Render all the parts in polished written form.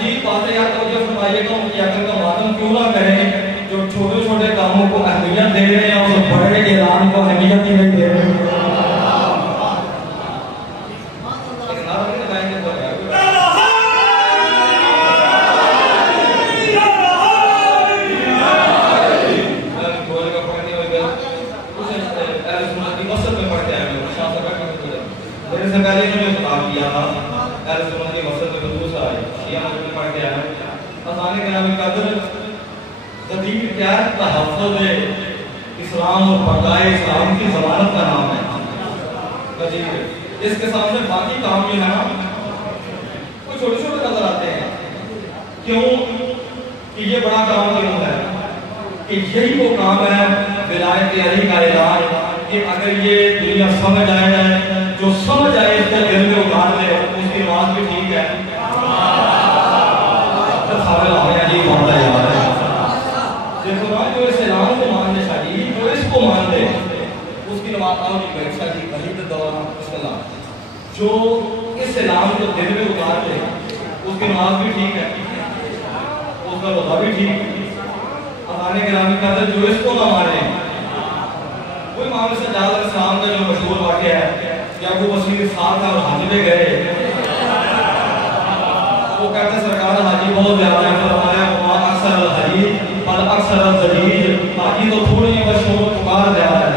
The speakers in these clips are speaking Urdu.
عجیب بات ہے یار، توجہ فرمائیے گا، یہ عقل کا ماتم کیوں نہ کریں جو چھوٹے چھوٹے کاموں کو اہمیت دے رہے ہیں اور بڑے اعلان کو اہمیت ہی نہیں دے رہے ہیں. میرے سے پہلے انہوں نے خطاب کیا تھا اہل سنت کے وسط میں بدو سا ہے شیعہ مجھے پڑھ کے آیا آسانی کے نام قدر جدید قیادت تحفظ اسلام اور بقائے اسلام کی ضمانت کا نام ہے. اس کے سامنے باقی کام جو ہے نا وہ چھوٹے چھوٹے نظر آتے ہیں. کیوں کہ یہ بڑا کام کیوں ہے کہ یہی وہ کام ہے ولایت علی کا اعلان کہ اگر یہ دنیا سمجھ آئے جو سمجھ آئے اس کے دل میں اتار لے اس کی بات بھی ٹھیک ہے. جو اس اعلان کو مان لے شاہی جو اس کو مان لے اس کی نماز جو اس اعلان کو دل میں اتار لے اس کی نماز بھی ٹھیک ہے اس کا روزہ بھی ٹھیک ہے. آنے کے نام کہتے جو اس کو نہ مانے کوئی معاملے سے جعفر علیہ السلام کا جو مشہور واقعہ ہے کہ ابو بصیر ساتھ اور حج میں گئے وہ کہتے سرکار حاجی بہت زیادہ ہے فرمایا اکثر الحجی بل اکثر الزجیج حاجی تو تھوڑی ہی بس شور پکار زیادہ ہے.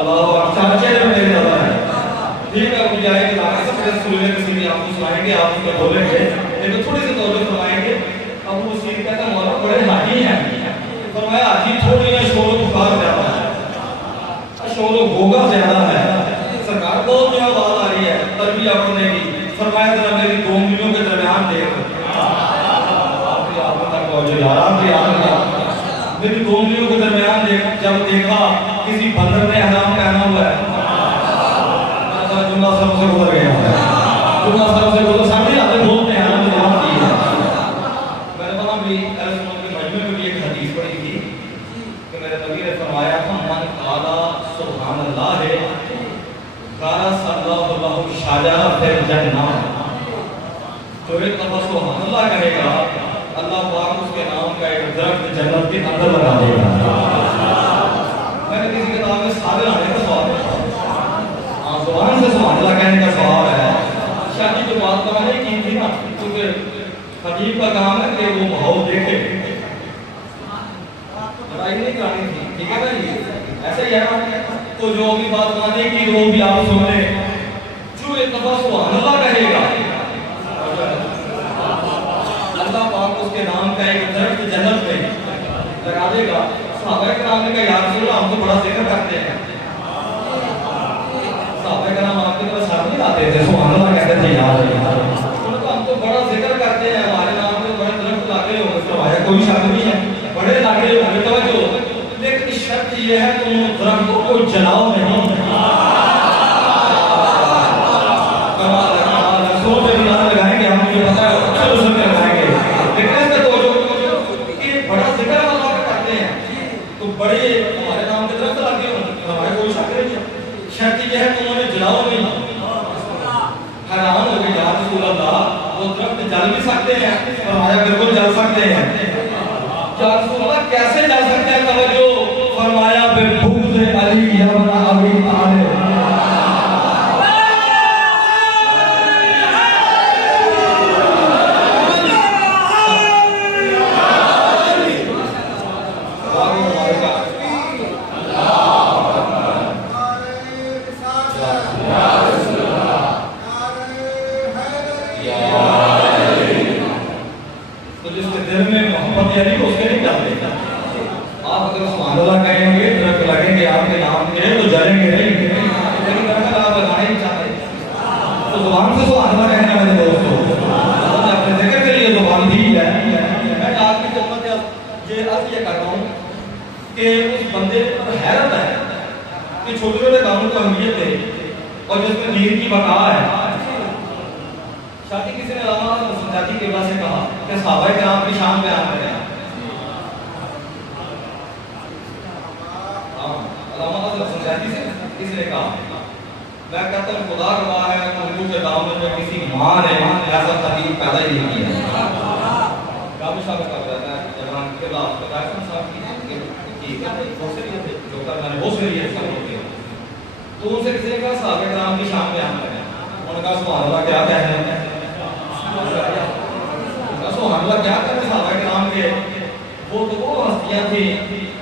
اللہ چاچے میں میرے نظر ہے ٹھیک ہے مجھے آئے کہ لاکھ سے پھر سننے کسی بھی آپ کو سنائیں گے آپ اس میں بولیں گے لیکن تھوڑی سی توجہ فرمائیں گے. ابو بصیر کہتا مولا بڑے حاجی ہیں فرمایا حاجی تھوڑی ہی شور پکار زیادہ ہے شور و گوگا زیادہ ہے. سرکار بہت جو آواز آ رہی ہے تربیہ پڑھنے کی فرمایا ذرا میری دو انگلیوں کے درمیان دیکھ میری دو انگلیوں کے درمیان دیکھ. جب دیکھا کسی بندر نے احرام پہنا ہوا ہے جملہ سب سے گزر گیا ہے جملہ سب سے گزر سامنے آتے بولتے ہیں ہم جواب دی ہے. میں نے کہا بھی اہل سنت کے مجمع میں بھی ایک حدیث پڑھی تھی کہ میرے نبی نے فرمایا تھا من قال سبحان اللہ ہے قال صلی اللہ شاجہ فی الجنہ جو ایک دفعہ سبحان اللہ کہے گا اللہ پاک اس کے نام کا ایک درخت جنت کے اندر لگا دے گا. میں نے کسی کتاب میں سارے آنے کا سوال ہے زبان سے سبحان اللہ کہنے کا سوال ہے. شاید جو بات کا میں نے کی تھی نا کیونکہ خطیب کا کام ہے کہ وہ ماحول دیکھے لڑائی نہیں کرانی تھی ٹھیک ہے نا جی ایسے ہی ہے تو جو بھی بات مانے کی وہ بھی آپ سن لیں. جو ایک دفعہ سبحان اللہ کہے گا اللہ پاک اس کے نام کا ایک درخت جنت میں لگا دے گا. صحابہ کرام نے کہا یا رسول اللہ ہم تو بڑا ذکر کرتے ہیں. صحابہ کرام آپ کے طرف سر نہیں لاتے تھے سبحان اللہ کہتے تھے یار ہم تو بڑا ذکر کرتے ہیں ہمارے نام میں بڑے درخت لاتے ہو فرمایا کوئی شک نہیں ہے بڑے لاتے ہو توجہ لیکن شرط یہ ہے کہ ان درختوں کو جلاؤ نہیں. بڑے ہمارے نام کے درخت لاتے ہو ہمارے کوئی شک نہیں ہے شرط یہ ہے کہ انہوں نے جلاؤ نہیں. حیران ہو گئے یا رسول اللہ وہ درخت جل بھی سکتے ہیں فرمایا بالکل جل سکتے ہیں. یا رسول اللہ کیسے جل سکتے ہیں توجہ فرمایا ببغض علی ابن ابی طالب. چھوٹے چھوٹے کاموں کو اہمیت دے اور جس میں دین کی بقا ہے. شاید کسی نے علامہ سنجاتی کے بعد سے کہا کہ صحابہ کرام کی شان بیان کریں. علامہ سنجاتی سے کسی نے کہا میں کہتا ہوں خدا گواہ ہے حضور کے دامن میں کسی ماں نے ایسا خطیب پیدا ہی نہیں کیا کام صاحب کر رہا ہے جوان کے خلاف قاسم صاحب کی بہت سے جو کر رہے ہیں بہت سے یہ سب ہوتے ہیں تو ان سے کسی نے کہا صحابہ کرام کی شان بیان کریں انہوں نے کہا سبحان اللہ کیا کہنے ہیں سبحان اللہ کیا کہتے صحابہ کرام کے وہ تو وہ ہستیاں تھیں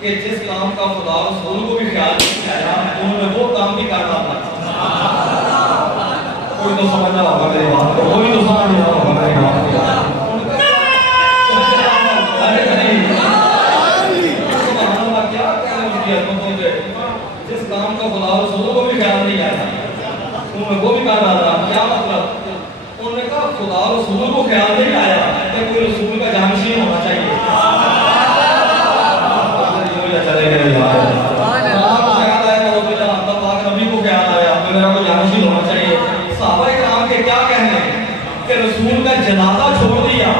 کہ جس کام کا خدا رسول کو بھی خیال نہیں کیا انہوں نے وہ کام بھی کر رہا تھا کوئی تو سمجھ رہا ہوگا میری بات کو کوئی تو سمجھ رہا ہوگا میری بات کو جس کام کا خدا رسول کو بھی خیال نہیں آیا انہوں نے وہ بھی کر رہا تھا کیا مطلب انہوں نے کہا خدا رسول کو خیال نہیں آیا کہ کوئی رسول کا جانشین ہونا چاہیے چلے گئے صحابہ کرام کے کیا کہنے کہ رسول کا جنازہ چھوڑ دیا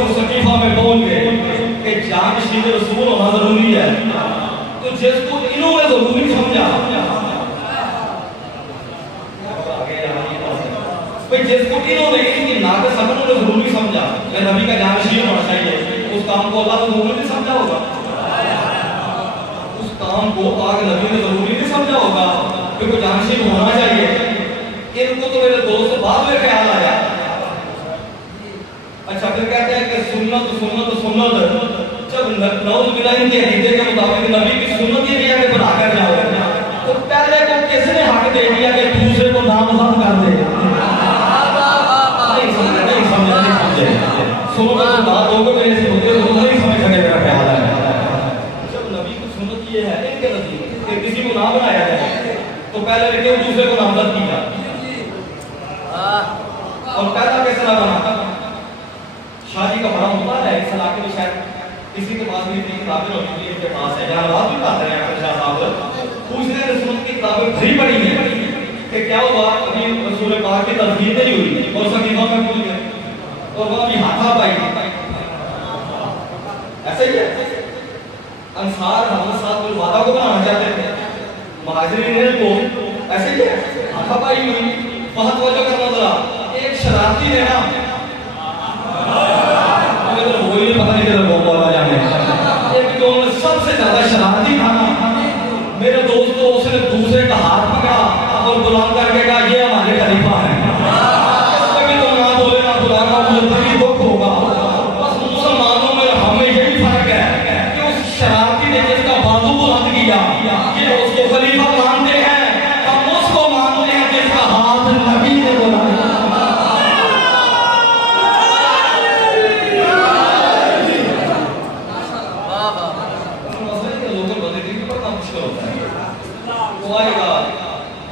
مصطفیٰ میں پہنچ گئے کہ جانشین رسول ہونا ضروری ہے تو جس کو انہوں نے ضروری سمجھا جس کو انہوں نے ان کی ناقص عقل نے ضروری سمجھا کہ نبی کا جانشین ہونا چاہیے اس کام کو اللہ نے ضروری نہیں سمجھا ہوگا کام کو آگ نبی نے ضروری نہیں سمجھا ہوگا کہ کوئی جانشین ہونا چاہیے ان کو تو میرے دوست بعد میں خیال آیا اچھا پھر کہتے ہیں کہ سنت جب نعوذ باللہ ان کی حدیث کے مطابق نبی کی سنت یہ ہے کہ بنا کر جاؤ تو پہلے کو کس نے حق دے دیا کہ دوسرے کو نامزد کر دے نہیں سمجھے سنو میں بات ہوگا میرے سے ہوتے نہیں سمجھ سکے میرا خیال ہے کہ کسی کو نہ بنایا جائے تو پہلے لکھے دوسرے کو نامزد کیا اور پہلا کیسے نہ بنا شادی کا بڑا مطالعہ ہے اس علاقے میں شاید کسی کے پاس بھی اتنی کتابیں ہوتی ہیں ان کے پاس ہے جہاں بات بھی پاتے ہیں شاہ صاحب پوچھ رہے رسول کی کتابیں بھری پڑی ہیں کہ کیا ہوا ابھی رسول پاک کی تدبیر نہیں ہوئی اور صحیفہ میں بھول گئے اور وہ ابھی ہاتھا پائی ایسا ہی ہے انصار ہمارے ساتھ کوئی وعدہ کو بنانا چاہتے تھے مہاجرین کو ایسے ہی آنکھا پائی ہوئی بہت وجہ کرنا ذرا ایک شرارتی نے نا وہی پتہ نہیں کدھر بہت بہت جانے ایک جو سب سے زیادہ شرارتی تھا نا میرے دوست کو اس نے دوسرے کا ہاتھ پکڑا اور غلام کر کے کہا یہ ہمارے خلیفہ ہیں اس میں بھی تو نہ بولے نہ بلانا مجھے تبھی دکھ ہوگا بس مسلمانوں میں ہمیں یہی فرق ہے کہ اس شرارتی نے جس کا بازو بلند کیا یہ اس کو خلیفہ مانتے ہیں ہم اس کو مانتے ہیں جس کا ہاتھ نبی نے بلایا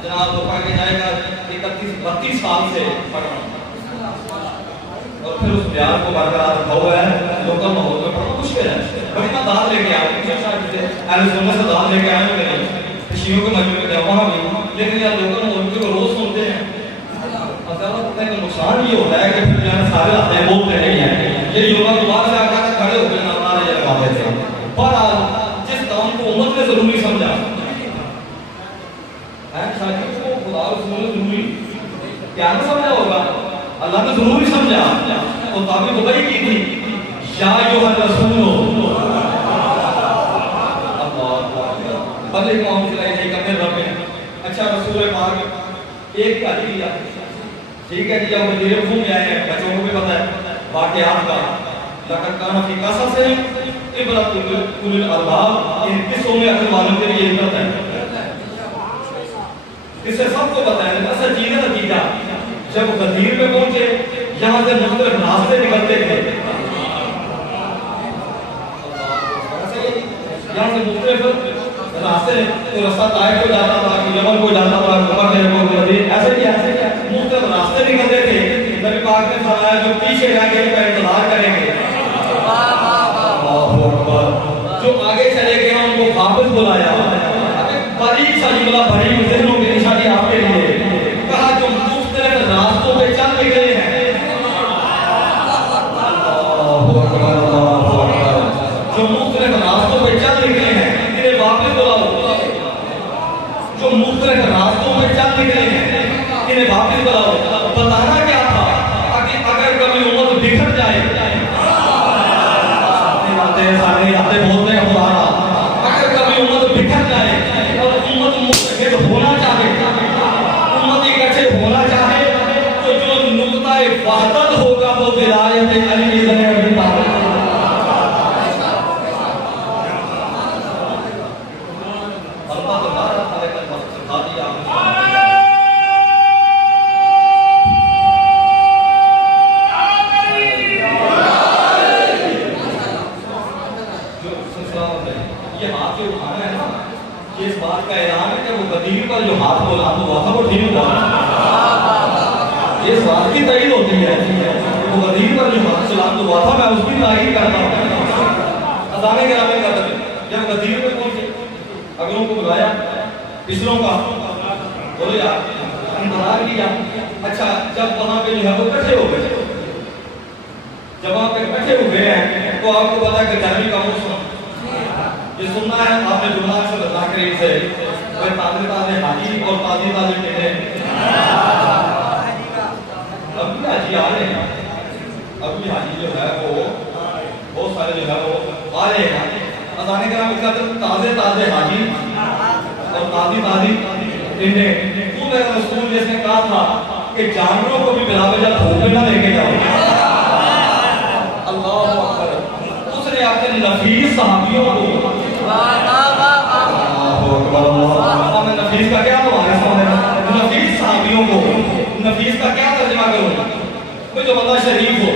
جناب وہ پڑھ کے جائے گا 31-32 سال سے پڑھنا اور پھر اس بیان کو برقرار رکھا ہوا ہے لوکل ماحول میں پڑھنا مشکل ہے بڑی میں داد لے کے آئے اہل سنت سے داد لے کے آئے ہوئے نہیں شیعوں کے مجموعے میں وہاں بھی لیکن یہاں لوکل ماحول کو روز سنتے ہیں نقصان یہ ہوتا ہے کہ پھر جو ہے سارے آتے ہیں بولتے نہیں ہیں یہ یوگا دوبار سے آکر کھڑے ہو کے نارے لگاتے تھے پر جس کام کو امت نے ضروری سمجھا شاید کو خدا رسول نے ضروری کیا نہ سمجھا ہوگا اللہ نے ضروری سمجھا تو تابع وہی کی تھی یا ایھا الرسول بلغ ما انزل الیک من ربک اچھا رسول پاک ایک کا دیا ٹھیک ہے جی اب مدیر گھوم آئے ہیں بچوں کو بھی پتہ ہے واقعات کا لقد کان فی قصص عبرۃ لأولی الالباب ان قصوں میں عقل والوں کے لیے عبرت ہے اس سے سب کو پتہ ہے اصل چیز ہے نتیجہ جب غدیر میں پہنچے یہاں سے مختلف راستے نکلتے تھے یہاں سے مختلف راستے تو راستہ طائف کو جاتا تھا یمن کو جاتا تھا عمر نے کو غدیر ایسے کیا مختلف راستے نکلتے تھے نبی پاک نے فرمایا جو پیچھے رہ گئے کا انتظار کریں گے جو آگے چلے گئے ان کو واپس بلایا باریک سا جملہ باریک ذہنوں کی نشانی آپ کے لیے کہا جو مختلف راستوں پہ چل نکلے ہیں جو مختلف راستوں پہ چل نکلے ہیں انہیں واپس بلاؤ مختلف راستوں میں چل نکلے ہیں، انہیں واپس بلاؤ۔ بتانا کیا تھا؟ اگر کبھی امت بکھر جائے، سارے آتے بولتے ہیں خدا، اگر کبھی امت بکھر جائے اور امت متحد ہونا چاہے، امت اکٹھے ہونا چاہے، تو جو نقطہ وحدت ہوگا وہ ولایت علی بن ابی طالب۔ یہ ہاتھ جو اٹھانا ہے نا، یہ اس بات کا اعلان ہے کہ وہ غدیر پر جو ہاتھ بلند ہوا تھا وہ ٹھیک ہوا، یہ اس بات کی تائید ہوتی ہے، وہ غدیر پر جو ہاتھ بلند ہوا تھا میں اس کی تائید کرتا ہوں۔ اذان گرامی کا بدل جب غدیر پہ پہنچے، اگلوں کو بلایا، پچھلوں کا بولے یار انتظار کیا۔ اچھا جب وہاں پہ جو ہے وہ کٹھے ہو گئے، جب وہاں پہ کٹھے ہوئے ہیں تو آپ کو پتا کہ گرمی کا موسم یہ سننا ہے، آپ نے جمعہ سے اللہ کریم سے وہ تازے تازے حاجی اور تازے تازے ٹکڑے ابھی حاجی آ رہے ہیں، ابھی حاجی جو ہے وہ بہت سارے جو ہے وہ آ رہے ہیں۔ اذان کرام اس کا تازے تازے حاجی اور تازی تازی ٹکڑے، تو میرا رسول جس نے کہا تھا کہ جانوروں کو بھی بلا وجہ دھوپ میں نہ لے کے جاؤ، اللہ اکبر، اس نے اپنے نفیس صحابیوں کو نفیس کا کیا ہمارے سامنے نفیس صحابیوں کو، نفیس کا کیا ترجمہ کروں؟ کوئی جو بندہ شریف ہو،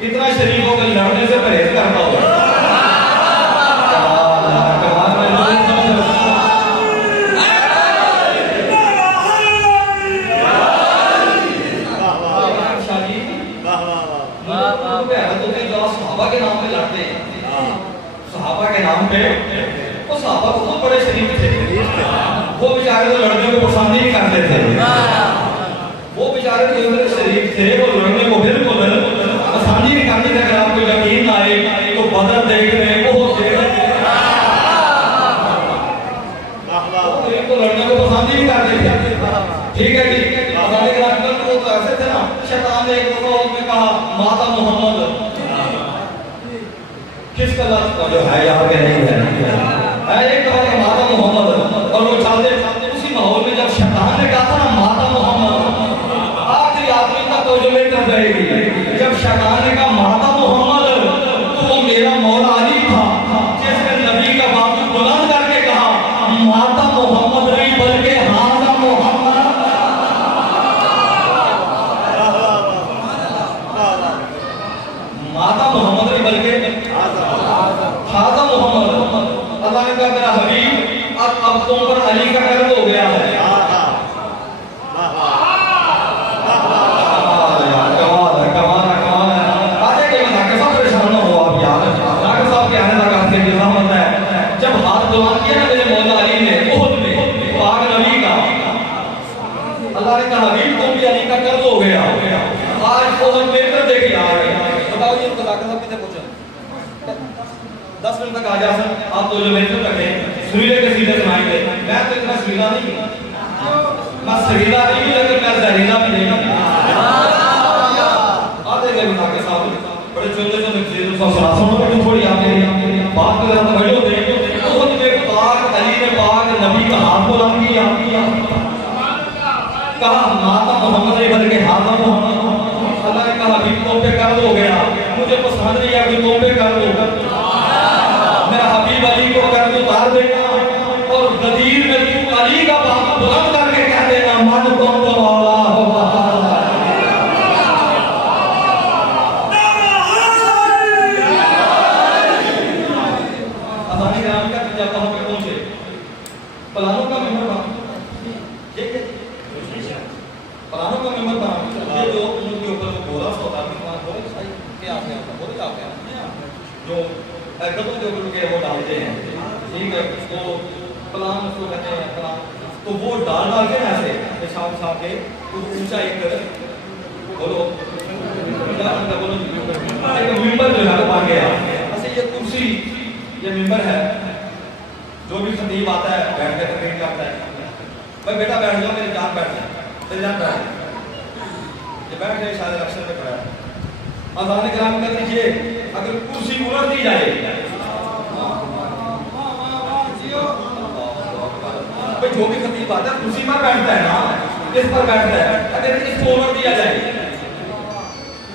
اتنا شریف ہو کہ لڑنے سے پرہیز کرتا ہو، صحابہ کے نام پہ لڑتے ہیں، صحابہ کے نام پہ، وہ صحابہ بہت بڑے شریف تھے، وہ بیچارے تو لڑنے کو پسند نہیں کرتے تھے، وہ بیچارے تو شریف تھے، وہ لڑنے کو بالکل پسند نہیں کرتے تھے۔ اگر آپ کو یقین آئے تو بدر دیکھ رہے ہیں، وہ دیکھ رہے ہیں، وہ لڑنے کو پسند نہیں کرتے تھے، ٹھیک ہے جی۔ آزاد کرام وہ تو ایسے تھے نا، شیطان نے ایک دفعہ میں کہا ماتا محمد، کس کا لفظ جو ہے یہاں پہ نہیں ہے، ایک دفعہ کہ ماتا محمد، اور وہ چلتے اسی ماحول میں جب شیطان نے کہا تھا نا ماتا محمد، آخری آدمی کا توجہ لے کر رہے گی، جب شیطان نے کہا ماتا محمد تو وہ میرا مولا علی تھا جس نے نبی کا بات بلند کر کے کہا ماتا محمد نہیں بلکہ ہاذا محمد، ماتا محمد نہیں بلکہ ہاذا محمد۔ اللہ نے کہا میرا حبیب اب تم پر علی کا قرض ہو گیا ہے، جب ہاتھ بلند کیا نا میرے مولا علی نے احد میں پاک نبی کا، اللہ نے کہا حبیب تم بھی علی کا قرض ہو گیا، آج احد میں کر دے کے آ گئے۔ بتاؤ یہ قضا کا صاحب کتنے پہنچا 10 منٹ تک آ جا سر، آپ تو جو محفل رکھیں سریلے کے سیدھے سنائیں گے، میں تو اتنا سریلا نہیں ہوں، میں سریلا نہیں ہوں لیکن میں زہریلا بھی نہیں ہوں، آتے گئے بتا کے صاحب بڑے چھوٹے سے مجھے سنوں میں تھوڑی آپ نے بات کر رہا تھا بھائیو دیکھو خود میں پاک علی نے پاک نبی کا ہاتھ بلند کیا، کہا ماتا محمد نے بلکہ ہاذا محمد، اللہ نے کہا حبیب تم پہ قرض ہو گیا، مجھے پسند نہیں ہے کہ تم پہ قرض ہو، میرا حبیب علی کو قرض اتار دینا اور غدیر میں تو علی کا بات بلند کر کے کہہ دینا من تم تو مولا ہو پلانوں کا ممبر بنا، ٹھیک ہے پلانوں کا ممبر بنا، یہ جو ان کے اوپر بولا سا ہوتا ہے بولے کیا آپ بولے کیا جو قدم کے اوپر کے وہ ڈالتے ہیں، ٹھیک ہے وہ پلان اس کو کہتے ہیں پلان، تو وہ ڈال کے ایسے پیشاب صاحب کے اونچا ایک بولو ایک ممبر جو ہے وہ بن گیا، ایسے یہ کرسی یہ ممبر ہے، جو بھی خطیب آتا ہے بیٹھ کے تقریر کرتا ہے، میں بیٹا بیٹھ جاؤ میری جان بیٹھ جائے میری جان بیٹھ جائے یہ بیٹھ گئے شاید اکثر میں کھڑا ہے اذان کرام کر دیجیے اگر کرسی الٹ دی جائے جو بھی خطیب آتا ہے کرسی پر بیٹھتا ہے نا اس پر بیٹھتا ہے اگر اس کو الٹ دیا جائے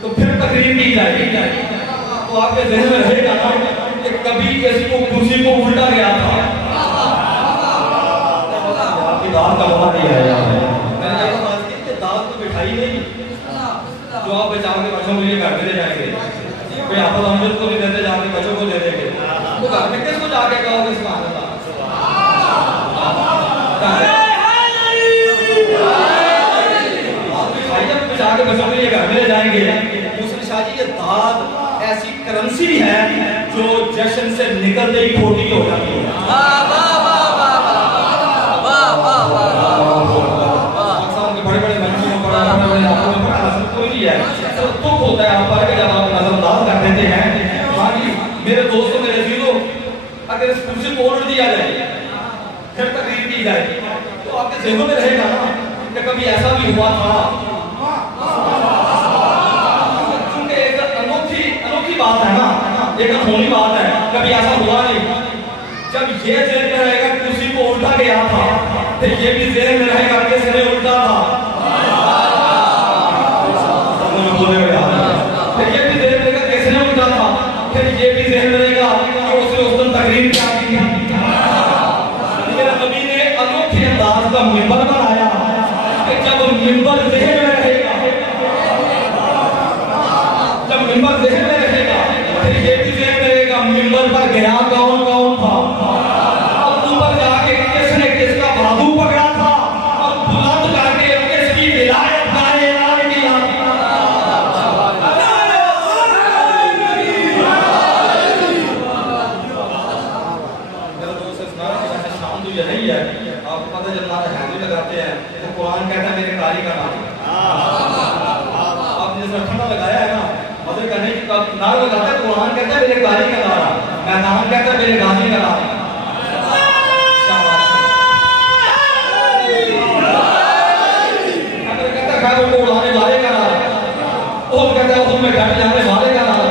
تو پھر تقریر کی جائے تو آپ کے ذہن میں رہے گا نا کہ کبھی اس کو کرسی کو الٹا گیا تھا آپ کی دعوت کا وعدہ دیا ہے میں نے یہ بات کی کہ دعوت تو بٹھائی نہیں جو آپ بچاؤ کے بچوں کے لیے گھر میں لے جائیں گے کوئی آپ امجد کو نہیں دیتے جا کے بچوں کو دے دیں گے تو گھر میں کس کو جا کے کہو گے سبحان اللہ بچا کے بچوں کے لیے گھر میں لے جائیں گے دوسری شاہ جی یہ دعوت ایسی کرنسی ہے جو جشن سے نکلتے ہی کھوٹی ہو جاتی ہے بڑے بڑے منچوں پر بڑے بڑے علاقوں میں بڑا حسن کوئی نہیں ہے دکھ ہوتا ہے آپ پر کہ جب آپ نظر انداز کر دیتے ہیں ہاں جی میرے دوستوں میرے عزیزوں اگر اس کرسی کو الٹ دیا جائے پھر تقریر کی جائے تو آپ کے ذہنوں میں رہے گا نا کہ کبھی ایسا بھی ہوا تھا کیونکہ ایک انوکھی بات ہے نا ایک انہونی بات ہے کبھی ایسا ہوا نہیں جب یہ ذہن میں رہے گا کرسی کو الٹا گیا تھا تو یہ بھی ذہن میں رہے گا کس نے الٹا تھا پھر یہ بھی ذہن میں رہے گا کس نے الٹا تھا پھر یہ بھی ذہن میں رہے گا کہ اس نے اس دن تقریر کیا کی میرا نبی نے انوکھے انداز کا منبر بنایا کہ جب منبر ذہن میں رہے گا جب منبر ذہن میں رہے گا پھر یہ بھی ذہن میں رہے گا منبر پر گیا کون کون تھا اب اوپر جا کے کس نے کس کا بازو پکڑا تھا اور بلند کر کے کس کی ولایت کا اعلان کیا میرا دوست اس نام کی شام تو یہ نہیں ہے آپ کو پتہ جب نعرہ حیدری لگاتے ہیں تو قرآن کہتا ہے میرے قاری کا نام آپ نے جس میں ٹھنڈا لگایا ہے نا مدر کرنے کی نعرہ لگاتا ہے قرآن کہتا ہے میرے قاری کا نعرہ میدان کہتا ہے میرے غازی کا نعرہ اگر کہتا ہے خیر کو اڑانے والے کا نعرہ اور کہتا ہے اس میں گھٹ جانے والے کا نعرہ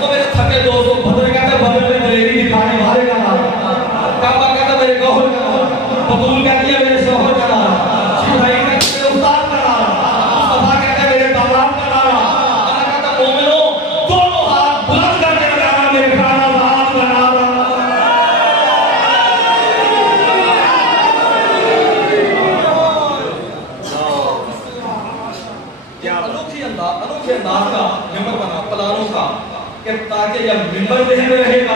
تو میرے تھکے دوستوں بدر کہتا ہے بدر میں دلیری دکھانے والے کا نعرہ کعبہ کہتا ہے میرے گوہر کا نعرہ بطول کہتی ہے میرے شوہر کا نعرہ شہرائی کہتا ہے میرے استاد کا نعرہ مصطفیٰ کہتا ہے میرے داماد کا نعرہ اللہ کہتا ہے مومنوں دونوں ہاتھ بلند کر کے لگانا میرے کھانا ذات کا نعرہ انوکھے انداز کا منبر بنا پلانوں کا کہ تاکہ جب منبر ذہن میں رہے گا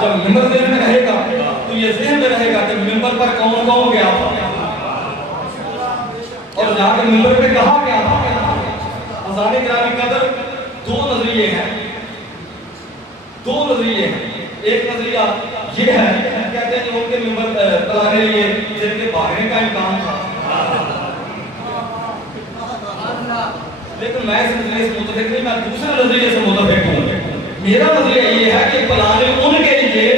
جب منبر ذہن میں رہے گا تو یہ ذہن میں رہے گا کہ منبر پر کون کون گیا تھا اور جا کے منبر پہ کہا گیا تھا اذان گرامی قدر دو نظریے ہیں ایک نظریہ یہ ہے کہتے ہیں کہ ان کے منبر پلانے لیے جن کے بھاگنے کا امکان تھا لیکن میں اس نظریے سے متفق نہیں میں دوسرے نظریے سے متفق ہوں میرا نظریہ یہ ہے کہ پلانے ان کے لیے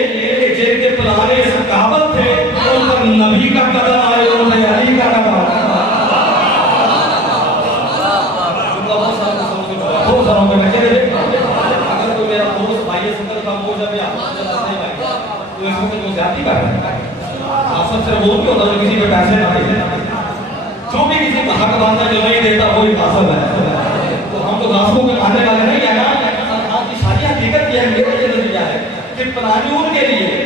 جن کے پلانے اس قابل تھے ان پر نبی کا قدم آئے ان پر علی کا قدم آئے بہت ساروں میں کہتے ہیں اگر کوئی میرا دوست بھائی سکر کا موجہ بھی آپ تو اس وقت وہ زیادتی کر رہے ہیں آپ سب سے وہ بھی ہوتا ہے کسی پہ پیسے نہ دیں جو بھی کسی کو حق باندھا جو نہیں دیتا وہی غاصب ہے تو ہم تو غاصبوں کے ماننے والے نہیں ہیں نا آپ کی ساری حقیقت یہ ہے میرا یہ نظریہ ہے کہ پلانے ان کے لیے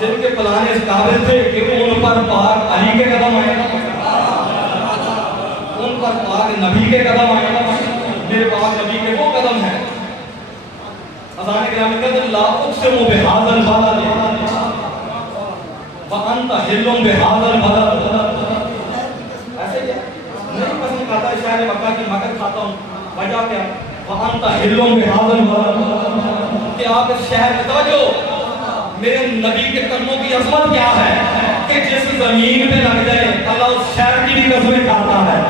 جن کے پلانے اس قابل تھے کہ ان پر پاک علی کے قدم آئے ان پر پاک نبی کے قدم آئے میرے پاک نبی کے وہ قدم ہیں اذان گرامی قدر لا اقسم بهذا البلد وانت حل بهذا البلد ایسے نہیں پسند کھاتا شہر مکہ کی مگر کھاتا ہوں وجہ کیا وانت حل بهذا البلد کہ آپ اس شہر میں توجہ میرے نبی کے قدموں کی عظمت کیا ہے کہ جس زمین پہ لگ جائے اللہ اس شہر کی بھی قسمیں کھاتا ہے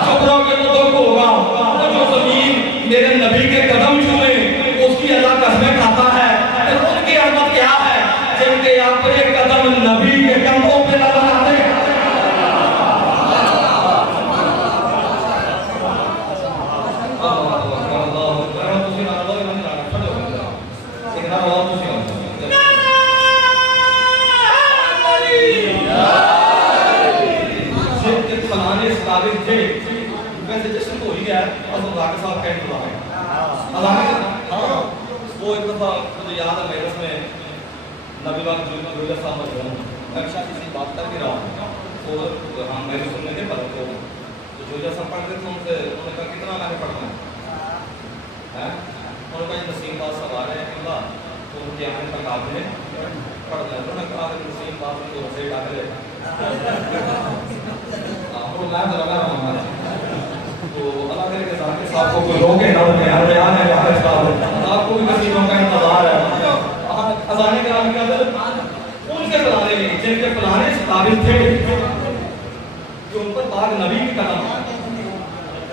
چپ رہو کہ وہ دکھ ہوگا جو زمین میرے نبی کے قدم چھوئے اس کی اللہ قسمیں کھاتا ہے ان کے ایک نام آواز تو سنو فلانے اس قابل تھے ویسے جشن تو ہی گیا اور ڈاکٹر صاحب کا انتظام ہے ہاں وہ ایک دفعہ مجھے یاد ہے میرے میں نبی باغ جوجا صاحب میں شاید کسی بات کر کے رہا ہوں اور ہم میرے سننے کے پڑھ تو جوجا صاحب پڑھتے تھے ان سے انہوں نے کہا کتنا میں نے پڑھنا ہے انہوں نے کہا نسیم باز صاحب آ رہے ہیں کہ تو ان کے آنے تک آپ نے پڑھ دیا انہوں نے کہا کہ نسیم باز ان کو رسے ڈاک لے تو اللہ کرے کہ ذاکر صاحب کو کوئی روکے نہ ہوتے ہیں بیان ہے ذاکر صاحب آپ کو بھی نصیبوں کا انتظار ہے اذان کرام کے اندر ان کے پلانے میں جن کے پلانے سے قابل تھے کہ ان پر پاک نبی کی قدم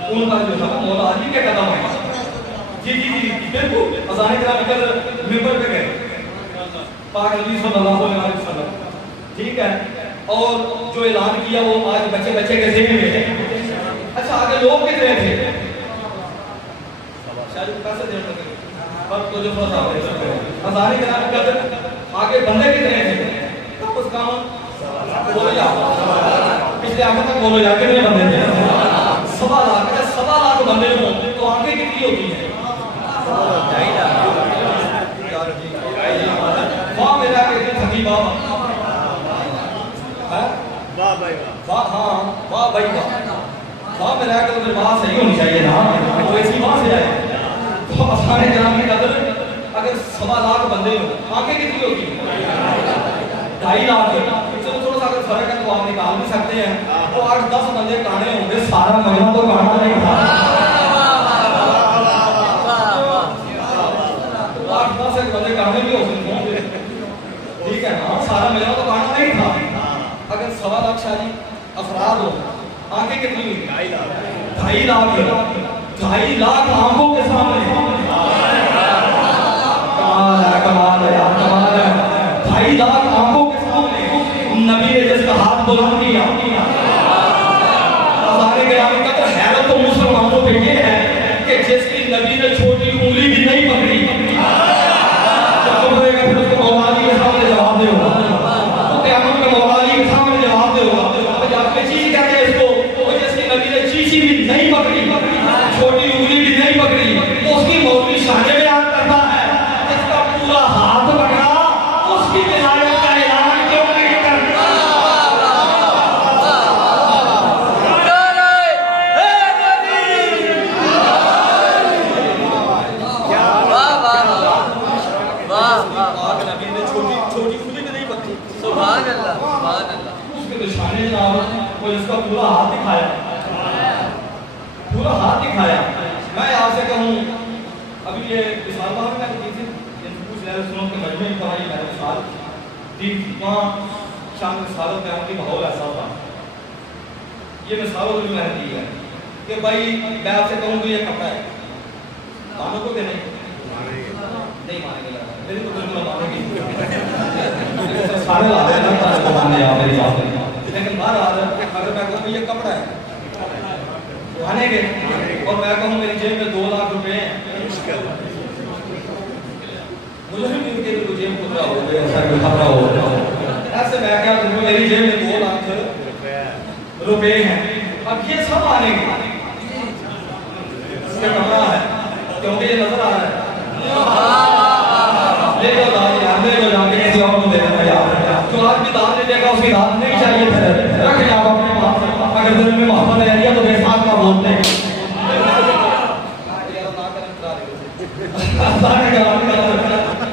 ان کا جو ہے مولا علی کے قدم ہے جی بالکل اذان کرام کے اندر ممبر پہ گئے پاک نبی صلی اللہ علیہ وسلم ٹھیک ہے اور جو اعلان کیا وہ آج بچے بچے کے ذہن میں ہے اچھا آگے لوگ کتنے تھے شاید کیسے دیر لگے پر تو جو فرض آگے ہزاری کرام کے اندر آگے بندے کتنے تھے کب اس کام بولو جا پچھلے آگے تک بولو جا کتنے بندے تھے 7 لاکھ بندے ہوں تو آگے کتنی ہوتی ہے وہاں میرا کہتے تھکی بابا واہ بھائی واہ ہاں واہ بھائی واہ میرا کہ تو بات صحیح ہونی چاہیے نا تو ایسی بات سے آئے تو اذان کرام کی قدر اگر 7 لاکھ بندے ہوں آنکھیں کتنی ہوتی ہیں 2.5 لاکھ چلو تھوڑا سا اگر فرق ہے تو آپ نکال بھی سکتے ہیں تو 8-10 بندے کانے ہوں گے سارا مجمع تو کانا نہیں تھا 8-10 بندے کانے بھی ہو سکتے ہوں گے ٹھیک ہے نا سارا مجمع تو کانا نہیں تھا اگر 1.25 لاکھ شاہی افراد ہو آنکھیں کتنی ہوئی 2.5 لاکھ 2.5 لاکھ آنکھوں کے سامنے کمال ہے یار کمال ہے 2.5 لاکھ آنکھوں کے سامنے نبی نے جس کا ہاتھ بلند کیا ہزارے کے آنے کا تو حیرت تو مسلمانوں پہ یہ ہے کہ جس کی نبی نے چھوٹی انگلی بھی نہیں پکڑی جب تو پڑے گا پھر اس کو مولا علی کے سامنے جواب دے ہوگا تو قیامت میں مولا علی کے سامنے جواب دے ہوگا جب کہ چیز کہتے ہیں اس کو جس کی نبی نے چیچی بھی نہیں پکڑی چھوٹی انگلی بھی نہیں پکڑی اس کی موٹی شانیں بیان کرتا ہے جس کا پورا ہاتھ پکڑا اس کی ولایت کا اعلان کیوں نہیں کرتا وہ اس کا پورا ہاتھ دکھایا میں آپ سے کہوں ابھی یہ مثال باہر میں کی تھی کچھ لہر سنوں کے مجمع ہی پڑھائی میں نے مثال دی تھی وہاں شام مثالوں میں آپ کی ماحول ایسا تھا یہ مثالوں جو میں نے دی ہے کہ بھائی میں آپ سے کہوں کہ یہ کپڑا ہے مانو کو کہ نہیں مانے گا میری تو بالکل مانے گی سارے آتے ہیں مانے آپ میری بات لیکن باہر آ رہا ہے اگر میں کہوں یہ کپڑا ہے مانے گے اور میں کہوں میری جیب میں 2 لاکھ روپے ہیں مجھے نہیں مل کے تو جیب کھلا ہو گیا ایسا کوئی خبرہ ہو ایسے میں کہا کہ میری جیب میں 2 لاکھ روپے ہیں اب یہ سب آنے گے اس کے کپڑا ہے کیونکہ یہ نظر آ رہا ہے لے کو دان یار میرے کو جان کے کسی اور کو دینا ہے یار جو آج بھی دان دے گا اس کی دان نہیں چاہیے پھر رکھ جاؤ اپنے پاس اگر دل میں محبت ہے یا تو بے ساتھ کا بولتے ہیں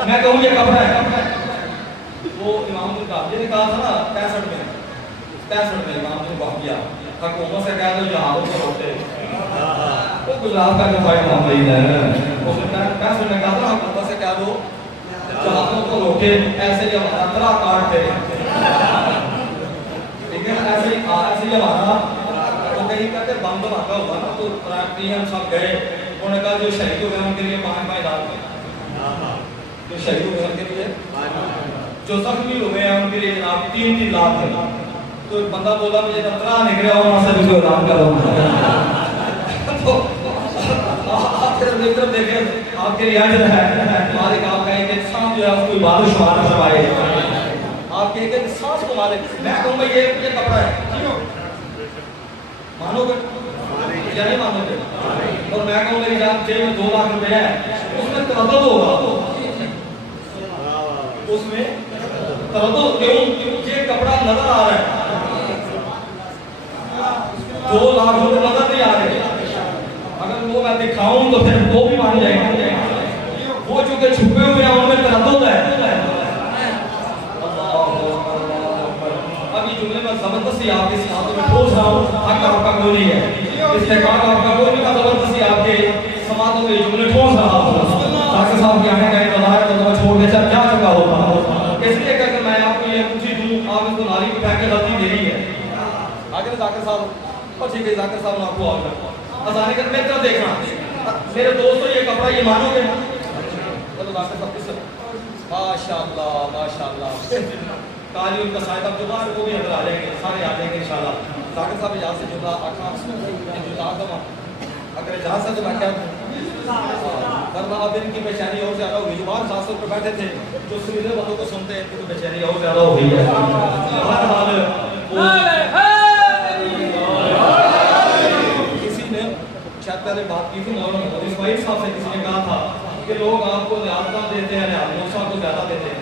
میں کہوں یہ کپڑا ہے وہ امام القافیہ نے کہا تھا نا 65 میں امام القافیہ حکومت سے کہہ دو جہادوں سے ہوتے وہ گجرات کا جو فائد ہم نہیں ہے اس نے 65 میں کہا تھا حکومت سے کہہ دو جہادوں کو روکے ایسے جب اطلاع کاٹتے لیکن ایسے ہی ہمارا تو کہیں کہتے بم دھماکہ ہوا نا تو پراکٹین سب گئے انہوں نے کہا جو شہید ہو گئے ان کے لیے 5 لاکھ جو شہید ہو گئے ان کے لیے جو زخمی ہوئے ہیں ان کے لیے جناب 3 لاکھ ہے تو ایک بندہ بولا مجھے اطلاع نکلے اور وہاں سے بھی کوئی اعلان کرو تو آپ پھر دیکھیں آپ کے رعایت ہے مالک آپ کہیں کہ جو ہے اس کو عبادت شمار فرمائے. آپ کے ایک سانس کو مارے. میں کہوں گا یہ کپڑا ہے, مانو گے یا نہیں مانو گے؟ اور میں کہوں میری جان جیب میں 2 لاکھ روپے ہے, اس میں تردد ہوگا, اس میں تردد. کیوں؟ یہ کپڑا نظر آ رہا ہے, 2 لاکھ روپے نظر نہیں آ رہے. اگر وہ میں دکھاؤں تو پھر وہ بھی مان جائیں گے. وہ چونکہ چھپے ہوئے ہیں ان میں تردد ہے. اب یہ جملے میں زبردستی آپ کے ساتھ میں ٹھوس رہا ہوں, حق آپ کا کوئی نہیں ہے, استحقاق آپ کا کوئی نہیں, میں زبردستی آپ کے سماعتوں میں جملے ٹھوس رہا ہوں تاکہ صاحب کی آنکھیں کہیں بظاہر تو میں چھوڑ کے چل جا چکا ہوتا. اس لیے کہ میں آپ کو یہ پوچھی دوں, آپ اس کو نالی کو پھینک کے غلطی دے رہی ہے. آگے ذاکر صاحب, اور ٹھیک ہے ذاکر صاحب, آپ کو آگے ازانے کر میری طرف دیکھنا. میرے دوستو یہ کپڑا یہ مانو گے؟ چلو ذاکر صاحب کس ماشاءاللہ ماشاءاللہ, کالی ان کا شاید اب جمعہ وہ بھی اندر آ جائیں گے, سارے آ جائیں گے انشاءاللہ. ذاکر صاحب اجازت سے جمعہ آخا جمعہ آگا اگر اجازت سے تو میں کیا ورنہ اب ان کی بےچینی اور زیادہ ہوئی. جو باہر خاص طور پر بیٹھے تھے جو سریلے باتوں کو سنتے ہیں ان کی بےچینی اور زیادہ ہو گئی ہے. کسی نے شاید پہلے بات کی تھی مولانا محمد اسماعیل صاحب سے, کسی نے کہا تھا کہ لوگ آپ کو زیادہ کم دیتے ہیں, صاحب کو زیادہ دیتے ہیں.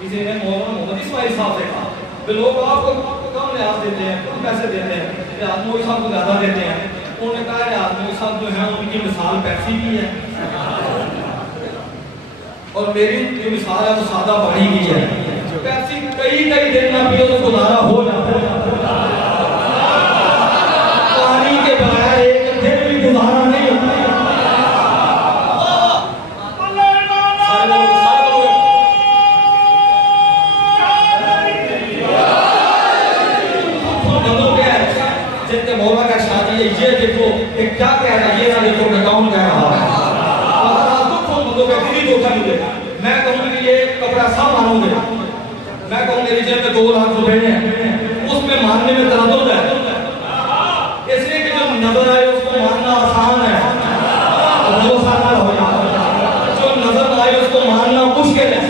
کسی نے مولانا محمد اسماعیل صاحب سے کہا کہ لوگ آپ کو کم لحاظ دیتے ہیں, کم پیسے دیتے ہیں, آدمی صاحب کو زیادہ دیتے ہیں. انہوں نے کہا ہے آدمی صاحب جو ہے ان کی مثال پیپسی کی ہے اور میری جو مثال ہے وہ سادہ پانی کی ہے. پیپسی کئی دن نہ پیو تو گزارا ہو جاتا ہے, پانی کے بغیر ایک دن بھی گزارا نہیں ہوتا. مولا کا شادی ہے, یہ دیکھو کہ کیا کہہ رہا ہے, یہ نہ دیکھو کہ کون کہہ رہا ہے. میں کہوں کہ یہ کپڑا سب مانوں گے, میں کہوں میری جیب میں 2 لاکھ روپے ہیں, اس میں ماننے میں تردد ہے. اس لیے کہ جو نظر آئے اس کو ماننا آسان ہے, جو نظر آئے اس کو ماننا مشکل ہے.